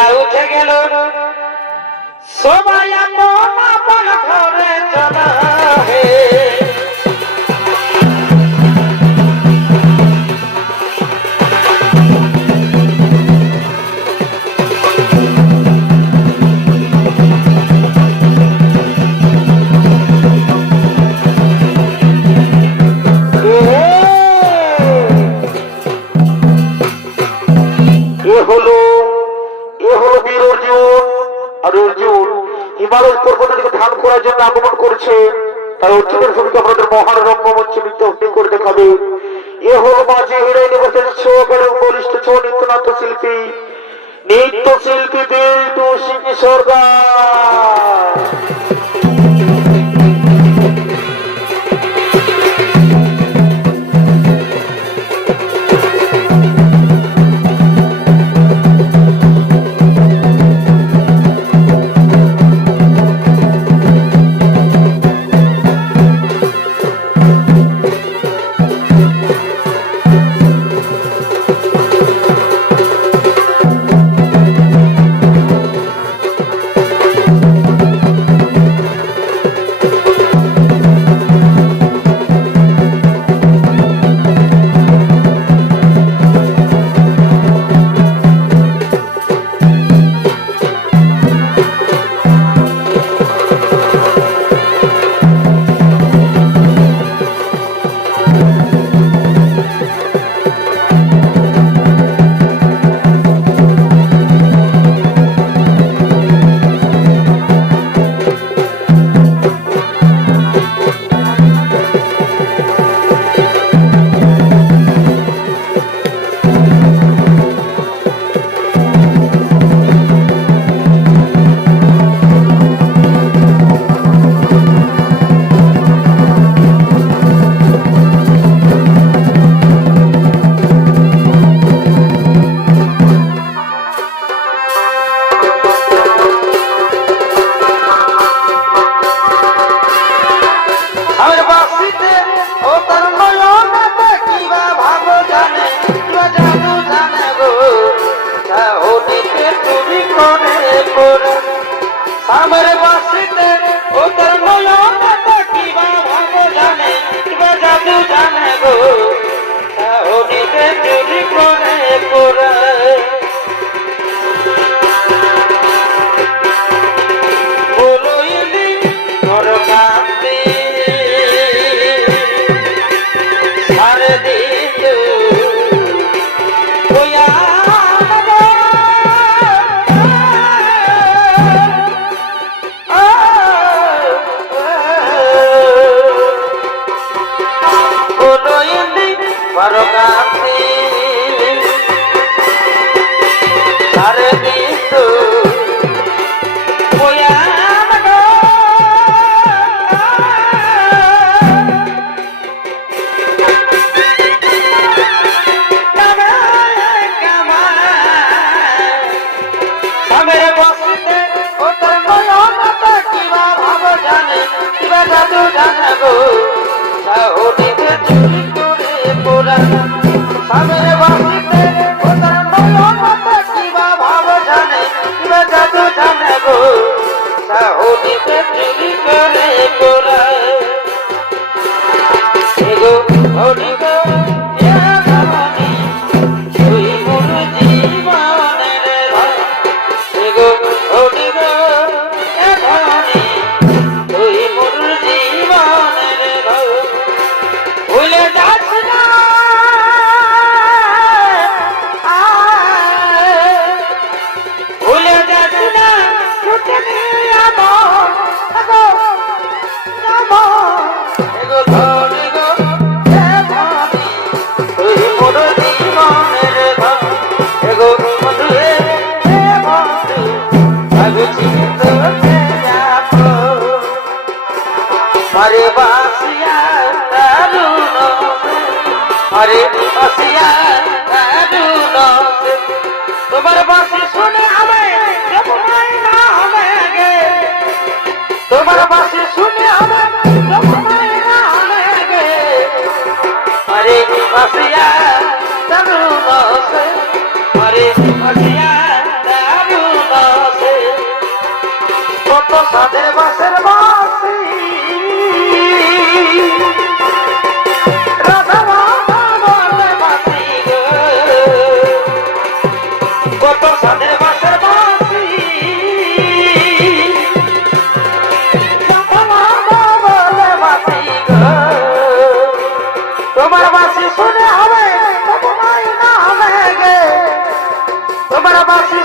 বেলা উঠে গেল। সবাই আপন আপন ঘরে চলা হে। ধান করার জন্য আগমন করছে। তাই অর্জুনের ভূমিকা আপনাদের মহান রঙ্গমঞ্চ নৃত্য করে দেখাবে। এ হল মাঝে হিরাইন বসেন সহকারে বলিষ্ঠ ছৌ নৃত্যনাট্য শিল্পী। নৃত্য শিল্পী তো সিং সরকার Hold on.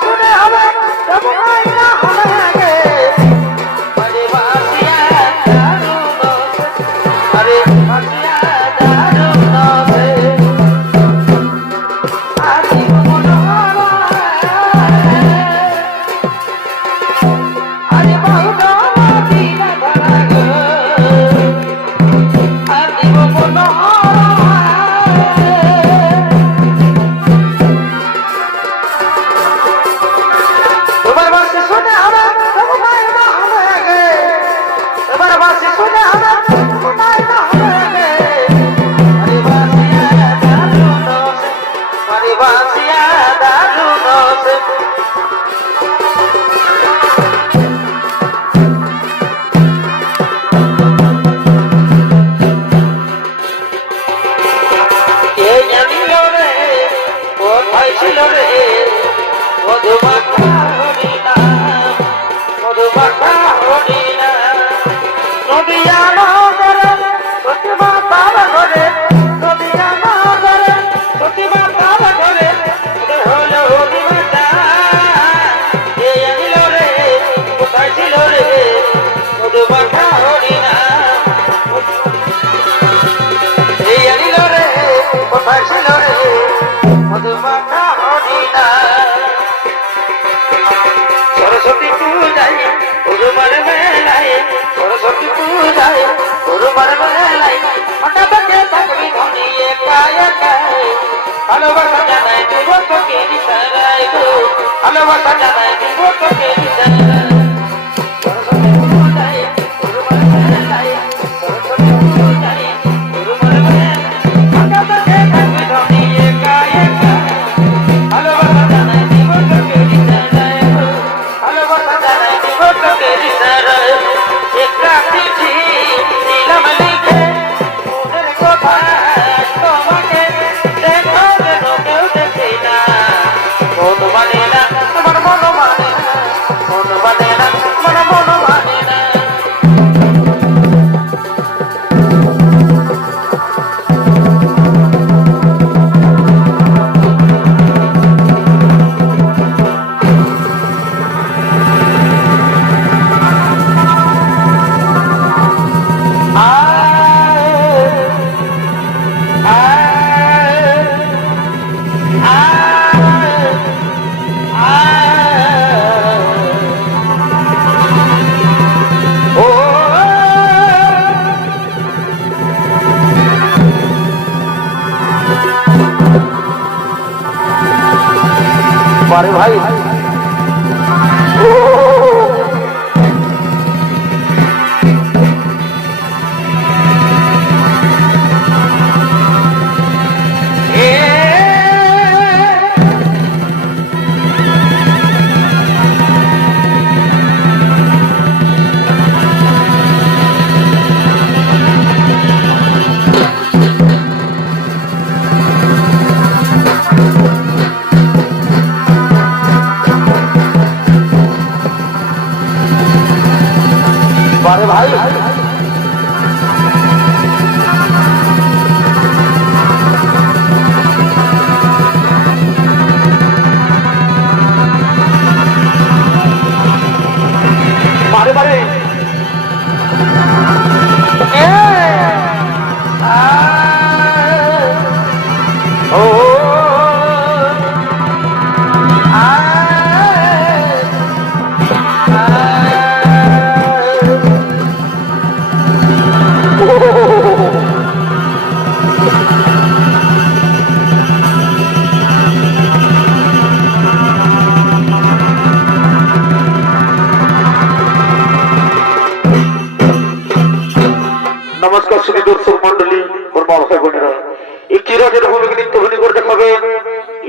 শুনে হবে জীবনে হবে ভালোবাসা জানাই দিব তোকে নিসারাই গো ভালোবাসা জানাই দিব তোকে নিসারাই আরে ভাই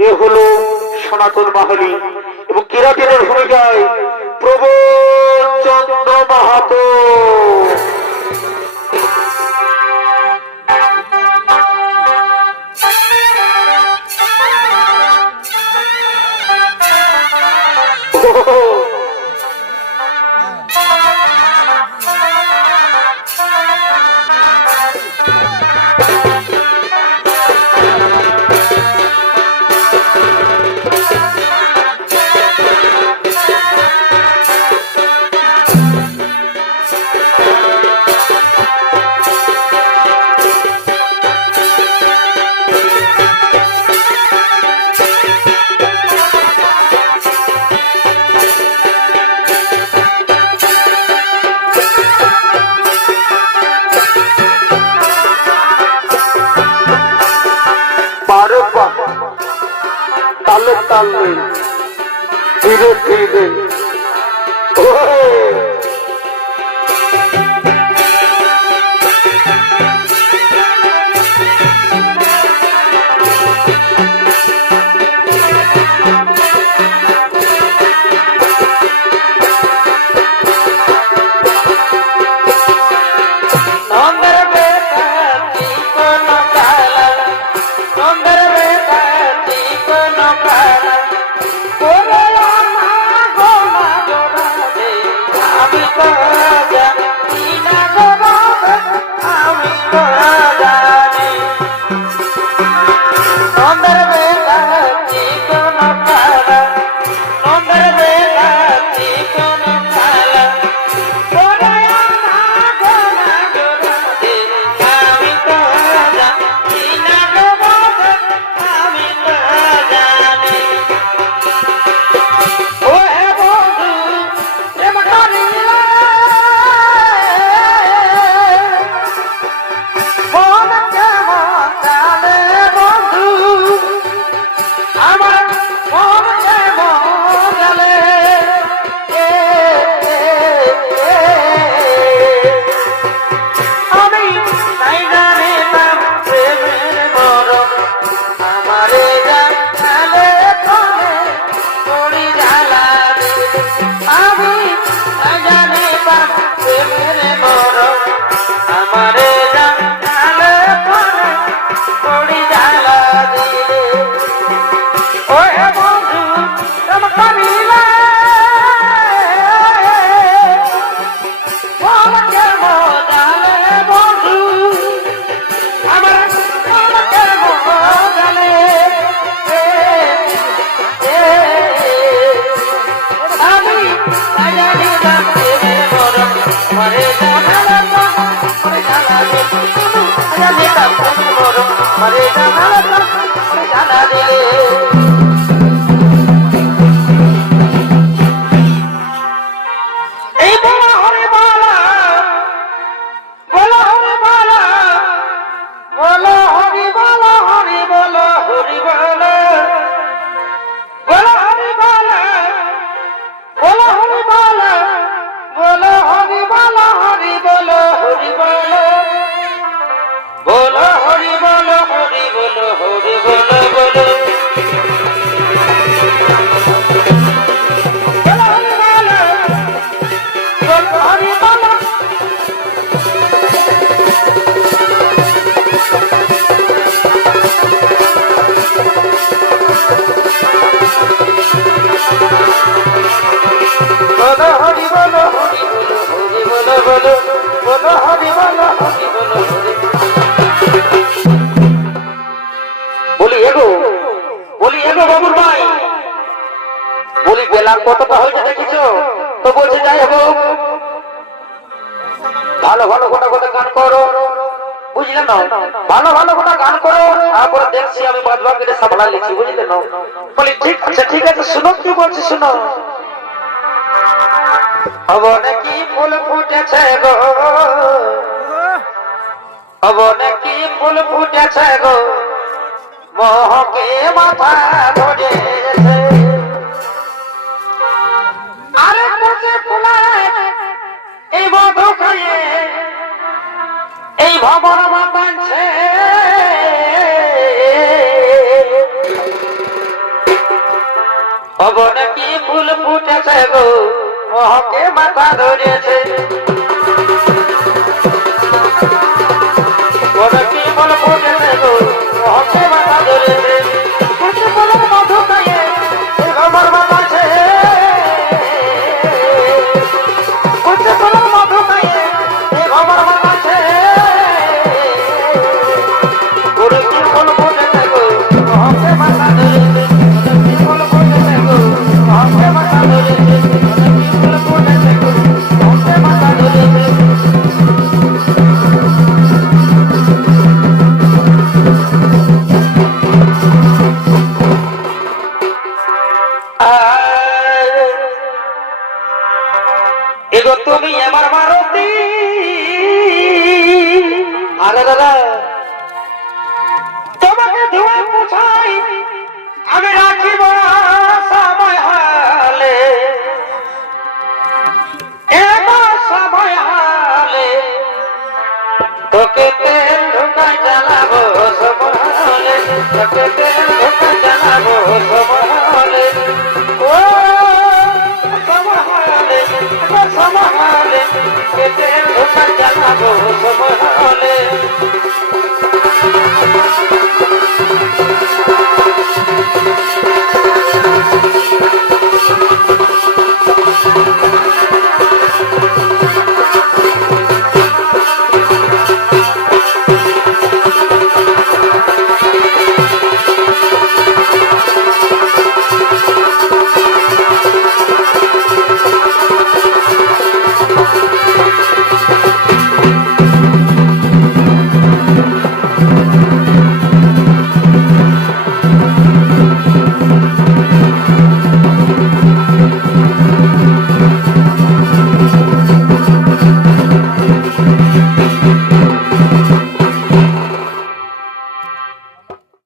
এ হলো সনাতন মাহালি এবং কিরাতের ভূমিকায় প্রবচন্দ্র মাহাতো। কতটা হয়েছে দেখিছো? তো বলছে, যাই হোক, ভালো ভালো গোটা গোটা গান করো। বুঝলে না? ভালো ভালো গোটা গান করো, তারপরে দেখছি আমি বাজবা কেটে সাবলা লিখছি, বুঝলে না? বলি, ঠিক আছে ঠিক আছে, শুনো, কি বলছি শুনো। অবনে কি ফুল ফুটেছে গো? অবনে কি ফুল ফুটেছে গো? মোহকে মাথা ধরে ভবন মাতাইছে তোকে তেল ঢোকা জ্বালাবো সবর হলে তোকে তেল ঢোকা জ্বালাবো সবর হলে ও সবর হলে সবর হলে তেল ঢোকা জ্বালাবো সবর হলে